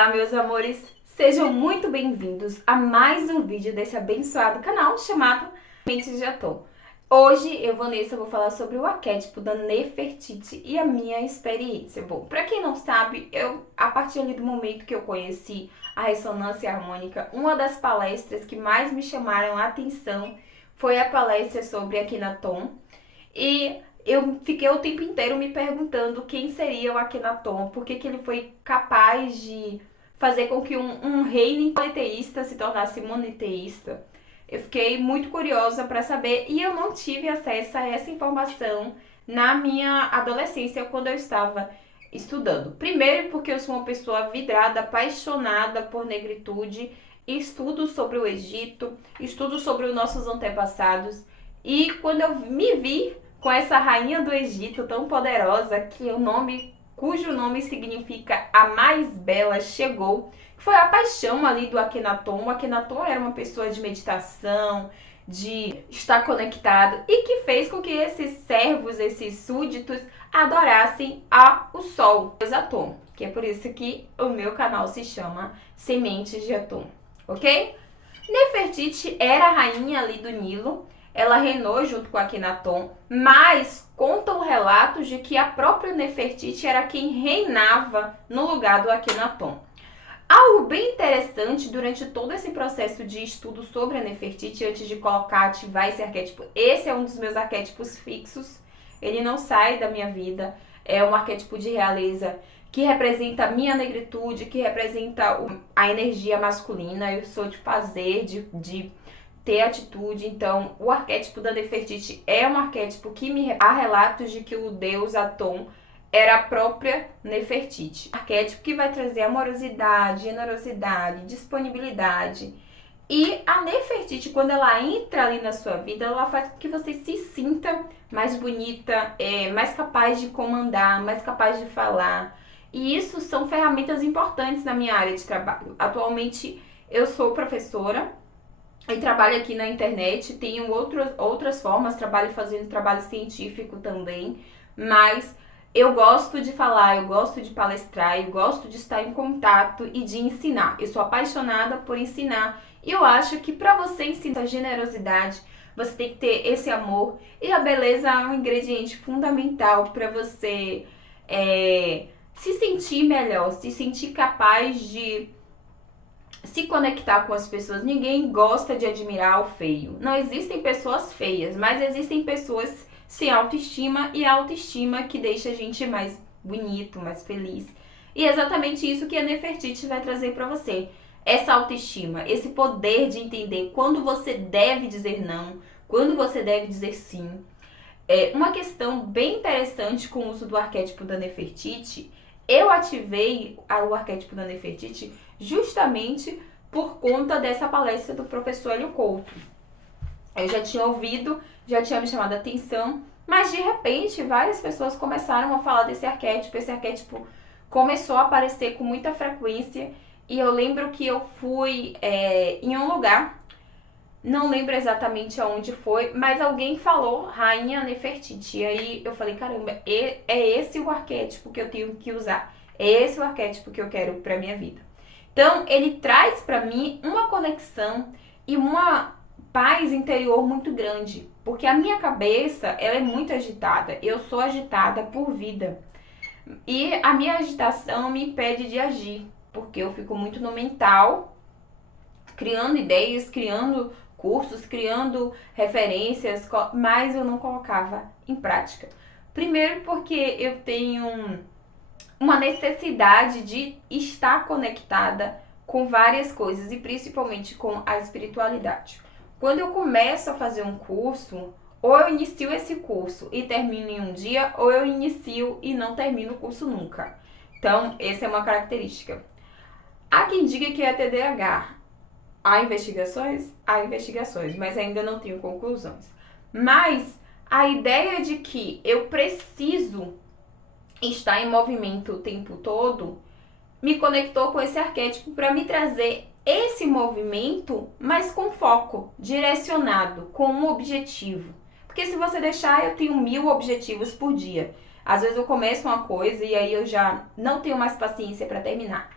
Olá, meus amores! Sejam muito bem-vindos a mais um vídeo desse abençoado canal chamado Mentes de Atom. Hoje eu, Vanessa, vou falar sobre o arquétipo da Nefertiti e a minha experiência. Bom, pra quem não sabe, a partir ali do momento que eu conheci a ressonância harmônica, uma das palestras que mais me chamaram a atenção foi a palestra sobre Akhenaton. E eu fiquei o tempo inteiro me perguntando quem seria o Akhenaton, por que ele foi capaz de fazer com que um reino politeísta se tornasse monoteísta. Eu fiquei muito curiosa para saber e eu não tive acesso a essa informação na minha adolescência, quando eu estava estudando. Primeiro porque eu sou uma pessoa vidrada, apaixonada por negritude, estudo sobre o Egito, estudo sobre os nossos antepassados. E quando eu me vi com essa rainha do Egito tão poderosa, cujo nome significa a mais bela, chegou, foi a paixão ali do Akhenaton. O Akhenaton era uma pessoa de meditação, de estar conectado, e que fez com que esses servos, esses súditos, adorassem o Sol, Deus Atom, que é por isso que o meu canal se chama Sementes de Atom, ok? Nefertiti era a rainha ali do Nilo. Ela reinou junto com Akhenaton, mas contam relatos de que a própria Nefertiti era quem reinava no lugar do Akhenaton. Algo bem interessante durante todo esse processo de estudo sobre a Nefertiti, antes de ativar esse arquétipo, esse é um dos meus arquétipos fixos, ele não sai da minha vida, é um arquétipo de realeza que representa a minha negritude, que representa a energia masculina. Eu sou de fazer, de ter atitude. Então o arquétipo da Nefertiti é um arquétipo que há relatos de que o deus Atom era a própria Nefertiti. Arquétipo que vai trazer amorosidade, generosidade, disponibilidade. E a Nefertiti, quando ela entra ali na sua vida, ela faz com que você se sinta mais bonita, mais capaz de comandar, mais capaz de falar. E isso são ferramentas importantes na minha área de trabalho. Atualmente eu sou professora e trabalho aqui na internet, tenho outras formas, trabalho fazendo trabalho científico também, mas eu gosto de falar, eu gosto de palestrar, eu gosto de estar em contato e de ensinar. Eu sou apaixonada por ensinar e eu acho que para você ensinar generosidade, você tem que ter esse amor, e a beleza é um ingrediente fundamental para você se sentir melhor, se sentir capaz de se conectar com as pessoas. Ninguém gosta de admirar o feio. Não existem pessoas feias, mas existem pessoas sem autoestima, e a autoestima que deixa a gente mais bonito, mais feliz. E é exatamente isso que a Nefertiti vai trazer para você. Essa autoestima, esse poder de entender quando você deve dizer não, quando você deve dizer sim. Uma questão bem interessante com o uso do arquétipo da Nefertiti, eu ativei o arquétipo da Nefertiti justamente por conta dessa palestra do professor Hélio Couto. Eu já tinha ouvido, já tinha me chamado a atenção, mas de repente várias pessoas começaram a falar desse arquétipo. Esse arquétipo começou a aparecer com muita frequência, e eu lembro que eu fui em um lugar, não lembro exatamente aonde foi, mas alguém falou Rainha Nefertiti. E aí eu falei, caramba, é esse o arquétipo que eu tenho que usar. É esse o arquétipo que eu quero pra minha vida. Então ele traz pra mim uma conexão e uma paz interior muito grande. Porque a minha cabeça, ela é muito agitada. Eu sou agitada por vida. E a minha agitação me impede de agir. Porque eu fico muito no mental, criando ideias, criando cursos, criando referências, mas eu não colocava em prática. Primeiro porque eu tenho uma necessidade de estar conectada com várias coisas, e principalmente com a espiritualidade. Quando eu começo a fazer um curso, ou eu inicio esse curso e termino em um dia, ou eu inicio e não termino o curso nunca. Então, essa é uma característica. Há quem diga que é TDAH. Há investigações? Há investigações, mas ainda não tenho conclusões. Mas a ideia de que eu preciso estar em movimento o tempo todo me conectou com esse arquétipo para me trazer esse movimento, mas com foco, direcionado, com um objetivo. Porque se você deixar, eu tenho 1000 objetivos por dia. Às vezes eu começo uma coisa e aí eu já não tenho mais paciência para terminar.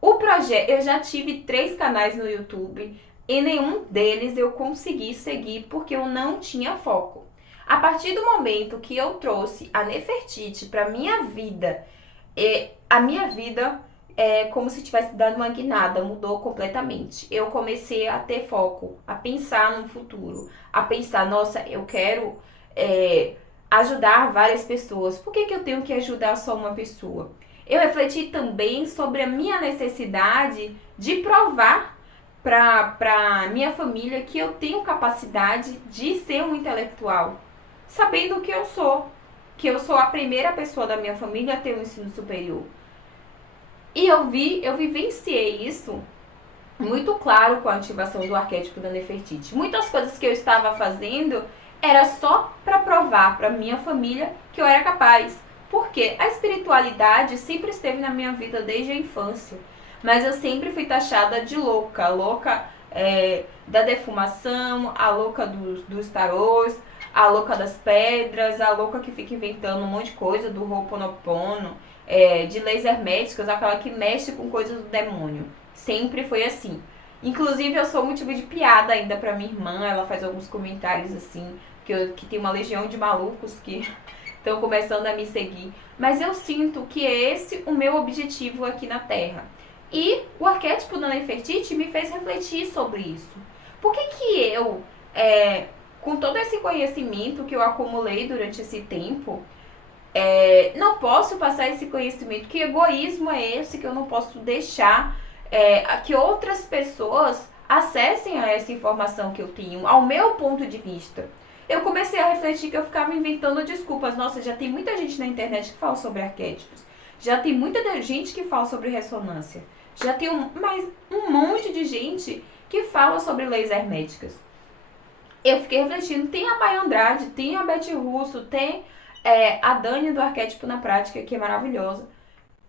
O projeto, eu já tive 3 canais no YouTube e nenhum deles eu consegui seguir porque eu não tinha foco. A partir do momento que eu trouxe a Nefertiti para minha vida, a minha vida é como se tivesse dado uma guinada, mudou completamente. Eu comecei a ter foco, a pensar no futuro, a pensar, nossa, eu quero ajudar várias pessoas. Por que eu tenho que ajudar só uma pessoa? Eu refleti também sobre a minha necessidade de provar para minha família que eu tenho capacidade de ser um intelectual, sabendo que eu sou a primeira pessoa da minha família a ter um ensino superior. E eu vivenciei isso muito claro com a ativação do arquétipo da Nefertiti. Muitas coisas que eu estava fazendo era só para provar para minha família que eu era capaz. Porque a espiritualidade sempre esteve na minha vida desde a infância. Mas eu sempre fui taxada de louca. Louca da defumação, a louca dos tarôs, a louca das pedras, a louca que fica inventando um monte de coisa, do Ho'oponopono, de leis herméticas, aquela que mexe com coisas do demônio. Sempre foi assim. Inclusive eu sou motivo de piada ainda pra minha irmã, ela faz alguns comentários assim, que tem uma legião de malucos que estão começando a me seguir. Mas eu sinto que é esse o meu objetivo aqui na Terra. E o arquétipo da Nefertiti me fez refletir sobre isso. Por que eu, com todo esse conhecimento que eu acumulei durante esse tempo, não posso passar esse conhecimento? Que egoísmo é esse que eu não posso deixar que outras pessoas acessem a essa informação que eu tenho, ao meu ponto de vista? Eu comecei a refletir que eu ficava inventando desculpas. Nossa, já tem muita gente na internet que fala sobre arquétipos. Já tem muita gente que fala sobre ressonância. Já tem um monte de gente que fala sobre leis herméticas. Eu fiquei refletindo, tem a Maia Andrade, tem a Beth Russo, tem a Dani do Arquétipo na Prática, que é maravilhosa.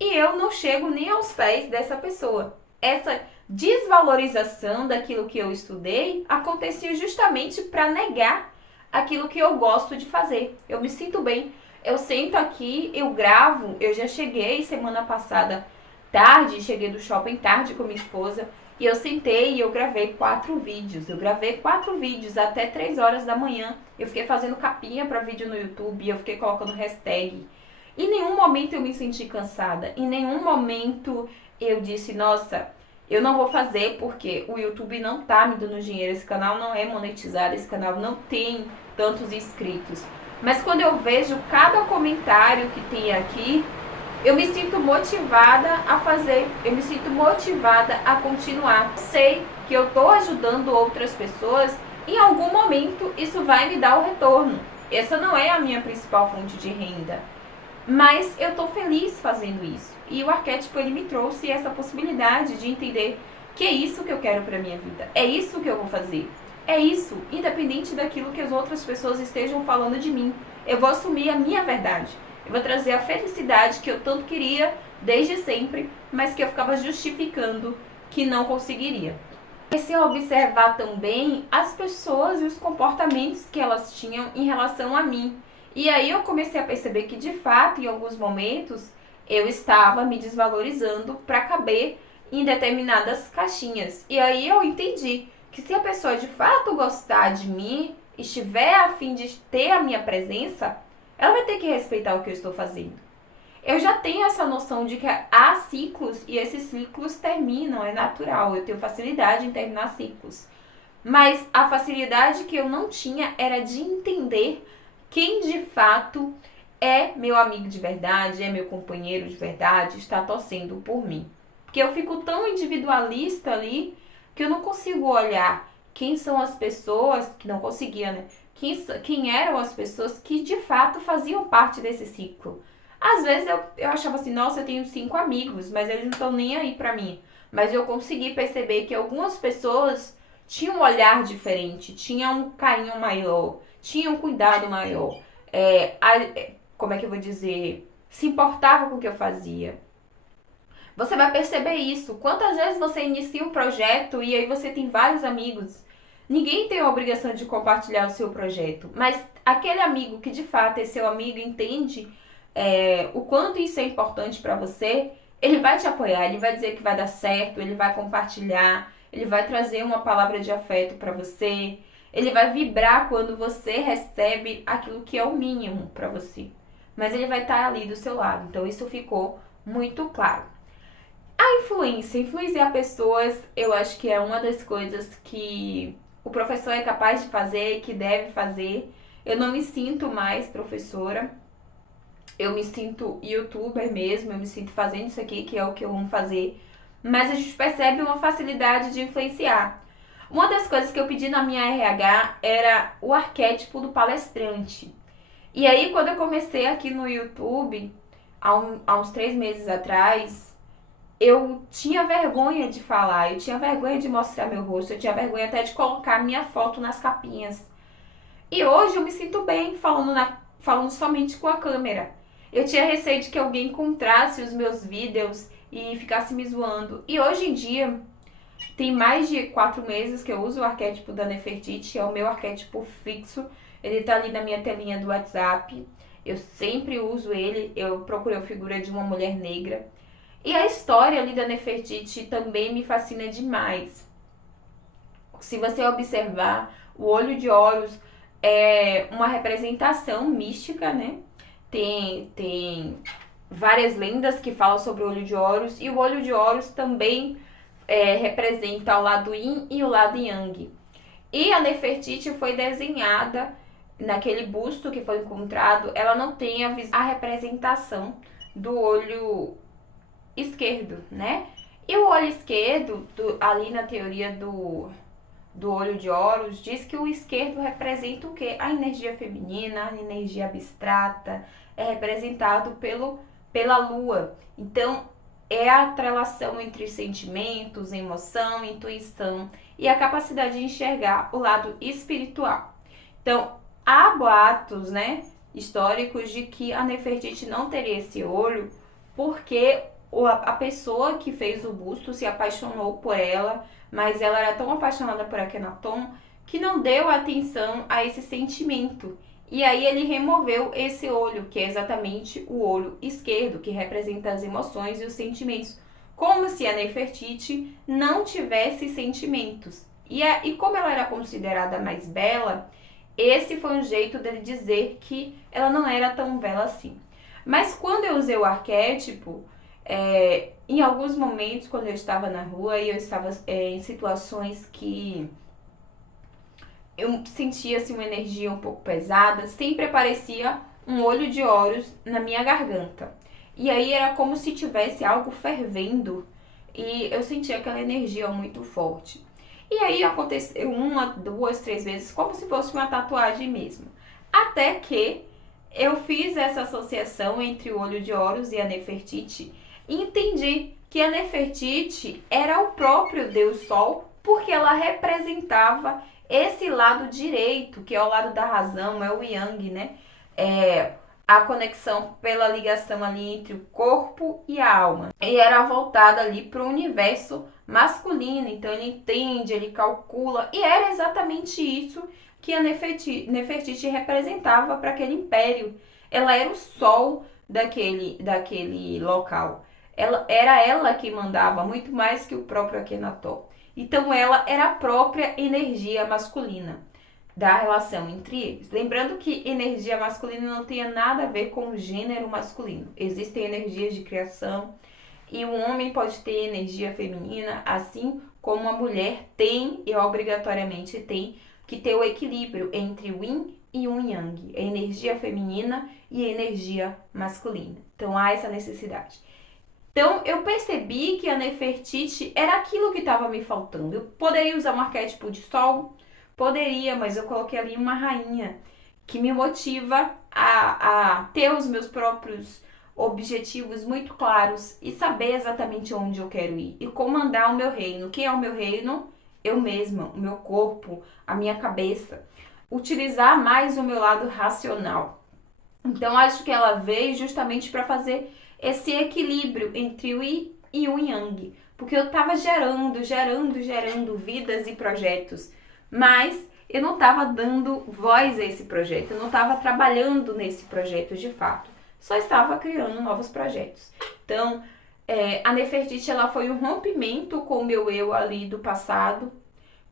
E eu não chego nem aos pés dessa pessoa. Essa desvalorização daquilo que eu estudei acontecia justamente para negar aquilo que eu gosto de fazer. Eu me sinto bem. Eu sento aqui, eu gravo. Eu já cheguei semana passada tarde, cheguei do shopping tarde com minha esposa. E eu sentei e eu gravei 4 vídeos. Eu gravei 4 vídeos até 3 horas da manhã. Eu fiquei fazendo capinha para vídeo no YouTube. Eu fiquei colocando hashtag. Em nenhum momento eu me senti cansada. Em nenhum momento eu disse, nossa, eu não vou fazer porque o YouTube não tá me dando dinheiro. Esse canal não é monetizado. Esse canal não tem tantos inscritos. Mas quando eu vejo cada comentário que tem aqui, eu me sinto motivada a fazer. Eu me sinto motivada a continuar. Sei que eu tô ajudando outras pessoas. Em algum momento isso vai me dar o retorno. Essa não é a minha principal fonte de renda. Mas eu tô feliz fazendo isso. E o arquétipo, ele me trouxe essa possibilidade de entender que é isso que eu quero pra minha vida. É isso que eu vou fazer. É isso, independente daquilo que as outras pessoas estejam falando de mim. Eu vou assumir a minha verdade. Eu vou trazer a felicidade que eu tanto queria desde sempre, mas que eu ficava justificando que não conseguiria. Comecei a observar também as pessoas e os comportamentos que elas tinham em relação a mim. E aí eu comecei a perceber que, de fato, em alguns momentos, eu estava me desvalorizando para caber em determinadas caixinhas. E aí eu entendi que se a pessoa de fato gostar de mim, estiver a fim de ter a minha presença, ela vai ter que respeitar o que eu estou fazendo. Eu já tenho essa noção de que há ciclos e esses ciclos terminam, é natural. Eu tenho facilidade em terminar ciclos. Mas a facilidade que eu não tinha era de entender quem de fato é meu amigo de verdade, é meu companheiro de verdade, está torcendo por mim. Porque eu fico tão individualista ali que eu não consigo olhar quem são as pessoas, que não conseguia, né? Quem eram as pessoas que de fato faziam parte desse ciclo. Às vezes eu achava assim, nossa, eu tenho 5 amigos, mas eles não estão nem aí pra mim. Mas eu consegui perceber que algumas pessoas tinham um olhar diferente, tinham um carinho maior, tinham um cuidado maior. Como é que eu vou dizer? Se importava com o que eu fazia. Você vai perceber isso. Quantas vezes você inicia um projeto e aí você tem vários amigos? Ninguém tem a obrigação de compartilhar o seu projeto, mas aquele amigo que de fato é seu amigo, entende o quanto isso é importante para você, Ele vai te apoiar, ele vai dizer que vai dar certo, ele vai compartilhar, ele vai trazer uma palavra de afeto para você, ele vai vibrar quando você recebe aquilo que é o mínimo para você. Mas ele vai estar ali do seu lado. Então isso ficou muito claro. A influência, influenciar pessoas, eu acho que é uma das coisas que o professor é capaz de fazer, que deve fazer. Eu não me sinto mais professora, eu me sinto youtuber mesmo, eu me sinto fazendo isso aqui, que é o que eu amo fazer. Mas a gente percebe uma facilidade de influenciar. Uma das coisas que eu pedi na minha RH era o arquétipo do palestrante. E aí, quando eu comecei aqui no YouTube, há uns 3 meses atrás, eu tinha vergonha de falar, eu tinha vergonha de mostrar meu rosto, eu tinha vergonha até de colocar minha foto nas capinhas. E hoje eu me sinto bem falando somente com a câmera. Eu tinha receio de que alguém encontrasse os meus vídeos e ficasse me zoando. E hoje em dia, tem mais de 4 meses que eu uso o arquétipo da Nefertiti, é o meu arquétipo fixo. Ele tá ali na minha telinha do WhatsApp. Eu sempre uso ele, eu procurei a figura de uma mulher negra. E a história ali da Nefertiti também me fascina demais. Se você observar, o olho de Horus é uma representação mística, né? Tem várias lendas que falam sobre o olho de Horus, e o olho de Horus também representa o lado Yin e o lado Yang. E a Nefertiti foi desenhada naquele busto que foi encontrado, ela não tem a representação do olho esquerdo, né? E o olho esquerdo, ali na teoria do olho de Horus, diz que o esquerdo representa o quê? A energia feminina, a energia abstrata, é representado pela lua. Então, é a atrelação entre sentimentos, emoção, intuição e a capacidade de enxergar o lado espiritual. Então, há boatos, né, históricos de que a Nefertiti não teria esse olho porque a pessoa que fez o busto se apaixonou por ela, mas ela era tão apaixonada por Akhenaton que não deu atenção a esse sentimento. E aí ele removeu esse olho, que é exatamente o olho esquerdo, que representa as emoções e os sentimentos, como se a Nefertiti não tivesse sentimentos. E como ela era considerada mais bela, esse foi um jeito dele dizer que ela não era tão bela assim. Mas quando eu usei o arquétipo, em alguns momentos, quando eu estava na rua e eu estava em situações que eu sentia assim, uma energia um pouco pesada, sempre aparecia um olho de Horus na minha garganta. E aí era como se tivesse algo fervendo e eu sentia aquela energia muito forte. E aí aconteceu 1, 2, 3 vezes, como se fosse uma tatuagem mesmo. Até que eu fiz essa associação entre o olho de Horus e a Nefertiti e entendi que a Nefertiti era o próprio Deus Sol, porque ela representava esse lado direito, que é o lado da razão, é o Yang, né? A conexão pela ligação ali entre o corpo e a alma. E era voltada ali para o universo masculino, então ele entende, ele calcula, e era exatamente isso que a Nefertiti representava para aquele império. Ela era o sol daquele local. Era ela que mandava muito mais que o próprio Akhenaton. Então ela era a própria energia masculina da relação entre eles. Lembrando que energia masculina não tem nada a ver com o gênero masculino. Existem energias de criação e o homem pode ter energia feminina, assim como a mulher tem e obrigatoriamente tem que ter o equilíbrio entre o yin e o yang, a energia feminina e a energia masculina. Então há essa necessidade. Então eu percebi que a Nefertiti era aquilo que estava me faltando. Eu poderia usar um arquétipo de sol? Poderia, mas eu coloquei ali uma rainha que me motiva a ter os meus próprios objetivos muito claros e saber exatamente onde eu quero ir e comandar o meu reino. Quem é o meu reino? Eu mesma, o meu corpo, a minha cabeça. Utilizar mais o meu lado racional. Então acho que ela veio justamente para fazer esse equilíbrio entre o Yin e o Yang, porque eu estava gerando vidas e projetos, mas eu não estava dando voz a esse projeto, eu não estava trabalhando nesse projeto de fato, só estava criando novos projetos. Então, A Nefertiti, ela foi um rompimento com o meu eu ali do passado,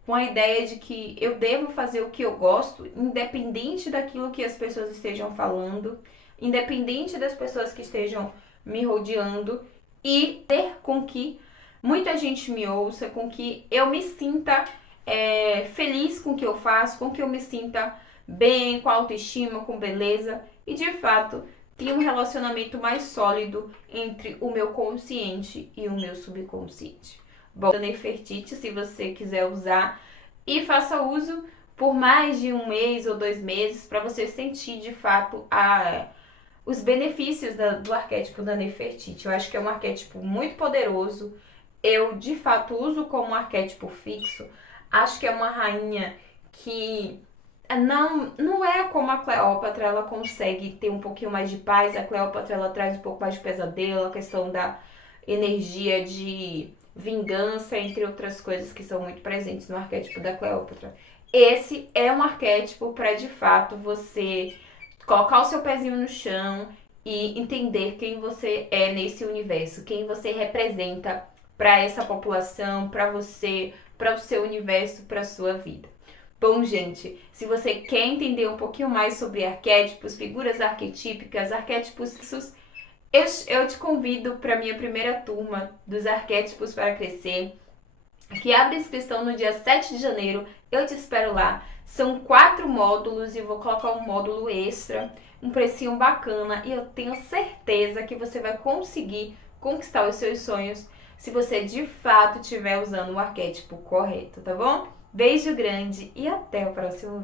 com a ideia de que eu devo fazer o que eu gosto, independente daquilo que as pessoas estejam falando, independente das pessoas que estejam me rodeando, e ter com que muita gente me ouça, com que eu me sinta feliz com o que eu faço, com que eu me sinta bem, com autoestima, com beleza e de fato ter um relacionamento mais sólido entre o meu consciente e o meu subconsciente. Bom, Nefertiti, se você quiser usar, e faça uso por mais de 1 mês ou 2 meses para você sentir de fato os benefícios do arquétipo da Nefertiti. Eu acho que é um arquétipo muito poderoso. Eu de fato uso como um arquétipo fixo. Acho que é uma rainha que não é como a Cleópatra, ela consegue ter um pouquinho mais de paz. A Cleópatra, ela traz um pouco mais de pesadelo, a questão da energia de vingança, entre outras coisas que são muito presentes no arquétipo da Cleópatra. Esse é um arquétipo para de fato você colocar o seu pezinho no chão e entender quem você é nesse universo, quem você representa para essa população, para você, para o seu universo, para a sua vida. Bom, gente, se você quer entender um pouquinho mais sobre arquétipos, figuras arquetípicas, arquétipos fixos, eu te convido para a minha primeira turma dos Arquétipos para Crescer, que abre inscrição no dia 7 de janeiro. Eu te espero lá. São 4 módulos e vou colocar um módulo extra, um precinho bacana, e eu tenho certeza que você vai conseguir conquistar os seus sonhos se você de fato estiver usando o arquétipo correto, tá bom? Beijo grande e até o próximo vídeo.